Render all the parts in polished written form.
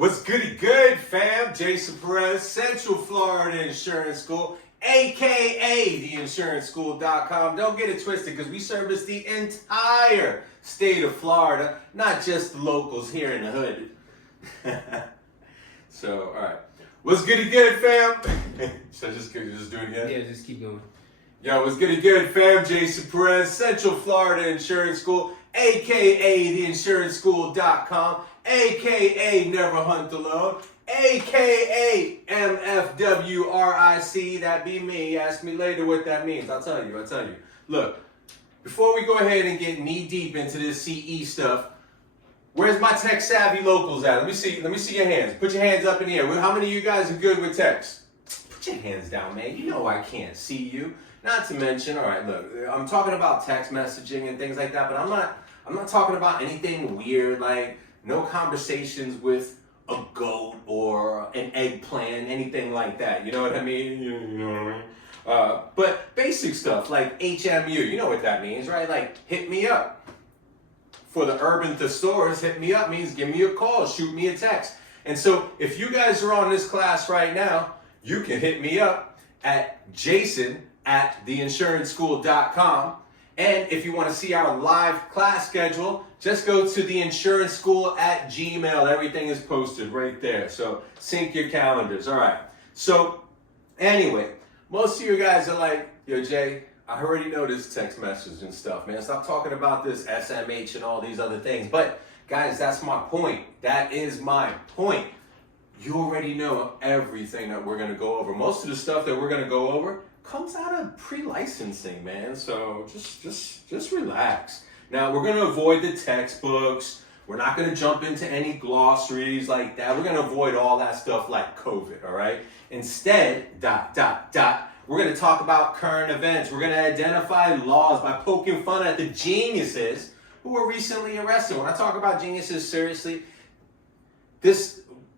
What's goody good, fam? Jason Perez, Central Florida Insurance School, aka theinsuranceschool.com. Don't get it twisted, because we service the entire state of Florida, not just the locals here in the hood. So, all right. What's goody good, fam? Should I just do it again? Yeah, just keep going. Yo, what's goody good, fam? Jason Perez, Central Florida Insurance School, aka theinsuranceschool.com, aka Never Hunt Alone, aka MFWRIC. That be me. Ask me later what that means. I'll tell you. Look, before we go ahead and get knee deep into this CE stuff, where's my tech savvy locals at? Let me see your hands.Ut your hands up in the air. How many of you guys are good with text? Put your hands down, man. You know I can't see you. Not to mention, all right, look, I'm talking about text messaging and things like that, but I'm not talking about anything weird, like no conversations with a goat or an eggplant, anything like that. You know what I mean? You know what I mean? But basic stuff like HMU, you know what that means, right? Like hit me up. For the urban thesaurus, hit me up means give me a call, shoot me a text. And so if you guys are on this class right now, you can hit me up at jason@theinsuranceschool.com. And if you want to see our live class schedule, just go to theinsuranceschool@gmail. Everything is posted right there. So sync your calendars. All right. So anyway, most of you guys are like, yo, Jay, I already know this text message and stuff, man. Stop talking about this SMH and all these other things. But guys, that's my point. That is my point. You already know everything that we're going to go over. Most of the stuff that we're going to go over comes out of pre-licensing, man. So just relax. Now, we're going to avoid the textbooks. We're not going to jump into any glossaries like that. We're going to avoid all that stuff like COVID, all right? Instead, we're going to talk about current events. We're going to identify laws by poking fun at the geniuses who were recently arrested. When I talk about geniuses, seriously,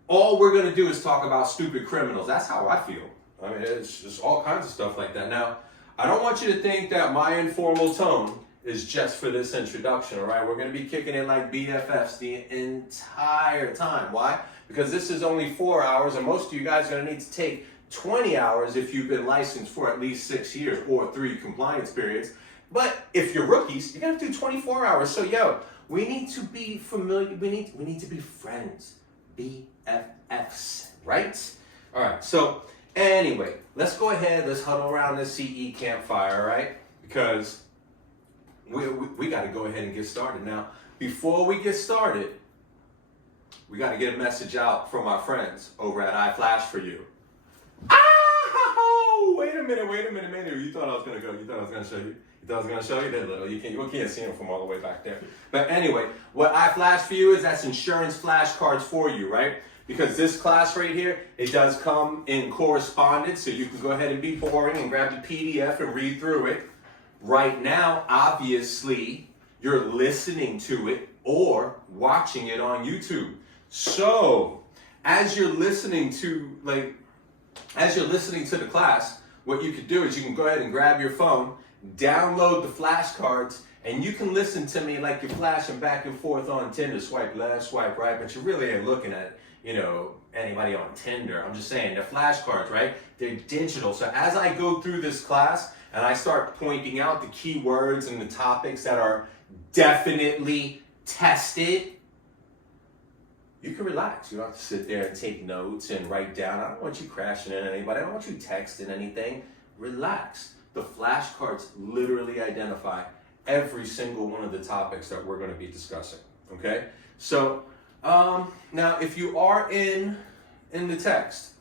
all we're going to do is talk about stupid criminals. That's how I feel. I mean, it's just all kinds of stuff like that. Now, I don't want you to think that my informal tone is just for this introduction, all right? We're going to be kicking in like BFFs the entire time. Why? Because this is only 4 hours, and most of you guys are going to need to take 20 hours if you've been licensed for at least 6 years or 3 compliance periods. But if you're rookies, you're going to have to do 24 hours. So, yo, we need to be familiar. We need to be friends. BFFs, right? All right, so anyway, let's go ahead. Let's huddle around this CE campfire, right? Because we got to go ahead and get started. Now, before we get started, we got to get a message out from our friends over at iFlash4You. Oh, wait a minute. You thought I was going to go. You thought I was going to show you. You thought I was going to show you that little. You can't see them from all the way back there. But anyway, what iFlash4You is, that's insurance flashcards for you, right? Because this class right here, it does come in correspondence, so you can go ahead and be boring and grab the PDF and read through it. Right now, obviously, you're listening to it or watching it on YouTube. So, as you're listening to the class, what you could do is you can go ahead and grab your phone, download the flashcards, and you can listen to me like you're flashing back and forth on Tinder, swipe left, swipe right, but you really ain't looking at, anybody on Tinder. I'm just saying, they're flashcards, right? They're digital. So as I go through this class and I start pointing out the keywords and the topics that are definitely tested, you can relax. You don't have to sit there and take notes and write down. I don't want you crashing in anybody. I don't want you texting anything. Relax. The flashcards literally identify every single one of the topics that we're going to be discussing, okay? So, now if you are in the text,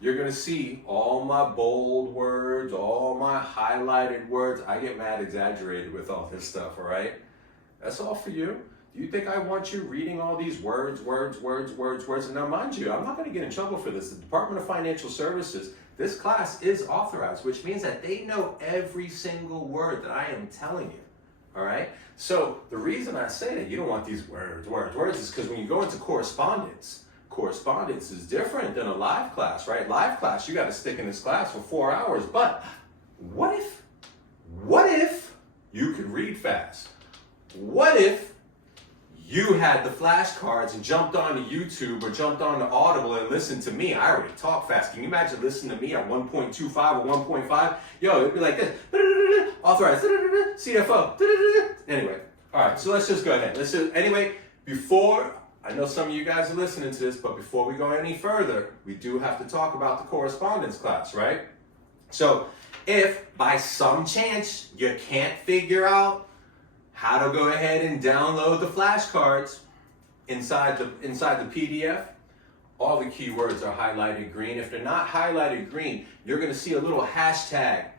you're going to see all my bold words, all my highlighted words. I get mad exaggerated with all this stuff, all right? That's all for you. Do you think I want you reading all these words? And now, mind you, I'm not going to get in trouble for this. The Department of Financial Services, this class is authorized, which means that they know every single word that I am telling you, all right? So the reason I say that you don't want these words is because when you go into correspondence is different than a live class, right? Live class, you got to stick in this class for 4 hours. But what if you could read fast? What if you had the flashcards and jumped onto YouTube or jumped onto Audible and listened to me. I already talk fast. Can you imagine listening to me at 1.25 or 1.5? Yo, it'd be like this. Authorized. CFO. Anyway, all right, so let's just go ahead. Anyway, before, I know some of you guys are listening to this, but before we go any further, we do have to talk about the correspondence class, right? So if by some chance you can't figure out how to go ahead and download the flashcards inside the PDF, all the keywords are highlighted green. If they're not highlighted green, you're going to see a little hashtag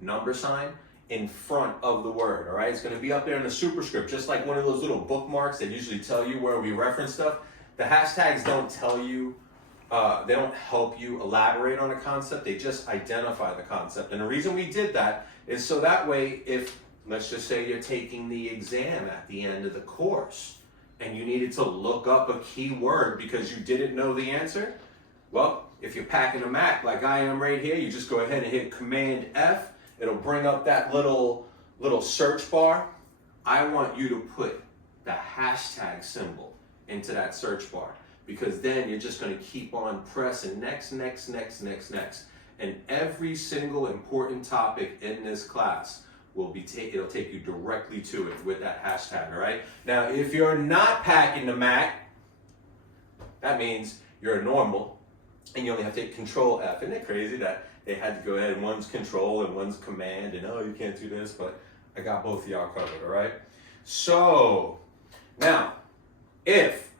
number sign in front of the word, all right? It's going to be up there in the superscript, just like one of those little bookmarks that usually tell you where we reference stuff. The hashtags don't tell you, they don't help you elaborate on a concept, they just identify the concept. And the reason we did that is so that way, if, let's just say you're taking the exam at the end of the course and you needed to look up a key word because you didn't know the answer, well, if you're packing a Mac like I am right here, you just go ahead and hit Command F. It'll bring up that little search bar. I want you to put the hashtag symbol into that search bar, because then you're just going to keep on pressing next. And every single important topic in this class will be it'll take you directly to it with that hashtag, all right? Now, if you're not packing the Mac, that means you're a normal and you only have to hit Control F. Isn't it crazy that they had to go ahead and one's Control and one's Command and oh, you can't do this, but I got both of y'all covered, all right? So, now, if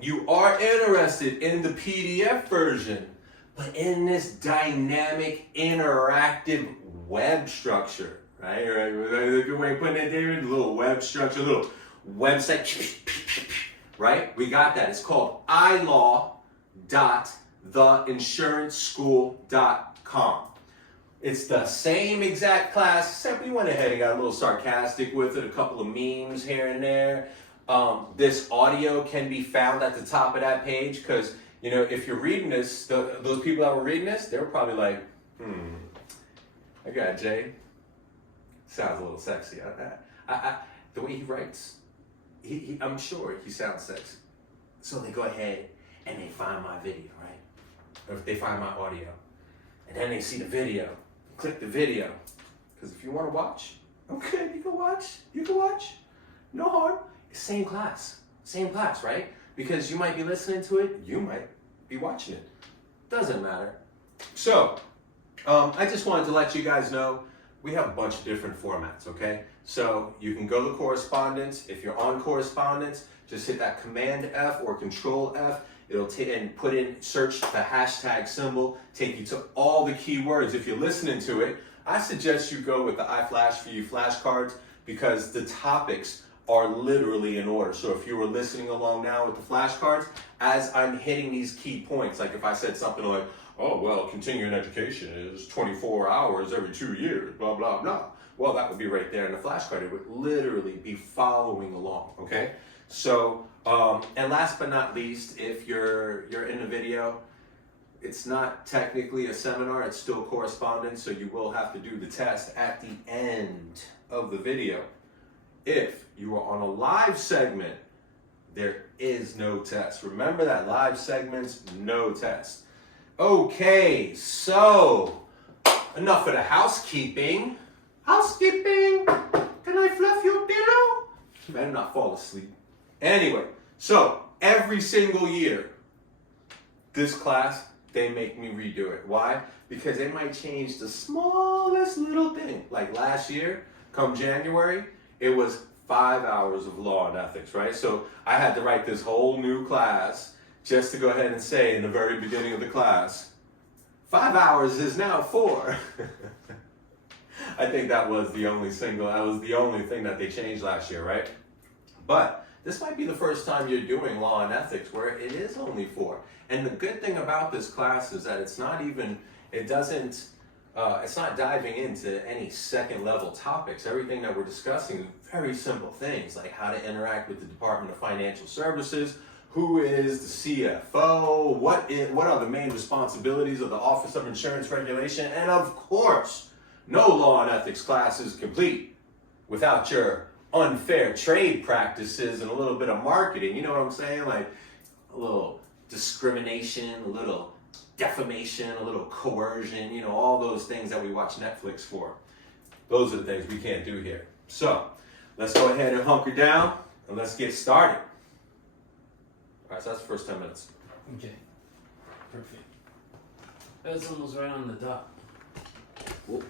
you are interested in the PDF version, but in this dynamic, interactive web structure, right? A good way of putting it, David, a little web structure, a little website, right? We got that. It's called iLaw.theinsuranceschool.com. It's the same exact class, except we went ahead and got a little sarcastic with it, a couple of memes here and there. This audio can be found at the top of that page, because, you know, if you're reading this, those people that were reading this, they were probably like, I got Jay. Sounds a little sexy. The way he writes, I'm sure he sounds sexy. So they go ahead and they find my video, right? Or if they find my audio, and then they see the video, click the video. Because if you want to watch, okay, you can watch. No harm. It's same class, right? Because you might be listening to it, you might be watching it. Doesn't matter. So, I just wanted to let you guys know we have a bunch of different formats, okay? So you can go to correspondence. If you're on correspondence, just hit that Command F or Control F. It'll search the hashtag symbol, take you to all the keywords. If you're listening to it, I suggest you go with the iFlash for you flashcards, because the topics are literally in order. So if you were listening along now with the flashcards, as I'm hitting these key points, like if I said something like, oh, well, continuing education is 24 hours every 2 years, blah, blah, blah. Well, that would be right there in the flashcard. It would literally be following along, okay? So, and last but not least, if you're in the video, it's not technically a seminar, it's still correspondence, so you will have to do the test at the end of the video. If you are on a live segment, there is no test. Remember that, live segments, no test. Okay, so enough of the housekeeping. Housekeeping, can I fluff your pillow? You better not fall asleep. Anyway, so every single year, this class, they make me redo it. Why? Because they might change the smallest little thing. Like last year, come January, it was 5 hours of law and ethics, right? So I had to write this whole new class just to go ahead and say in the very beginning of the class, 5 hours is now 4. I think that was the only thing that they changed last year, right? But this might be the first time you're doing law and ethics where it is only 4. And the good thing about this class is that it's not diving into any second level topics. Everything that we're discussing is very simple things, like how to interact with the Department of Financial Services, who is the CFO, what are the main responsibilities of the Office of Insurance Regulation, and of course, no law and ethics class is complete without your unfair trade practices and a little bit of marketing. You know what I'm saying? Like a little discrimination, a little defamation, a little coercion, you know, all those things that we watch Netflix for. Those are the things we can't do here. So let's go ahead and hunker down and let's get started. All right, so that's the first 10 minutes. Okay. Perfect. That's almost right on the dot. Cool.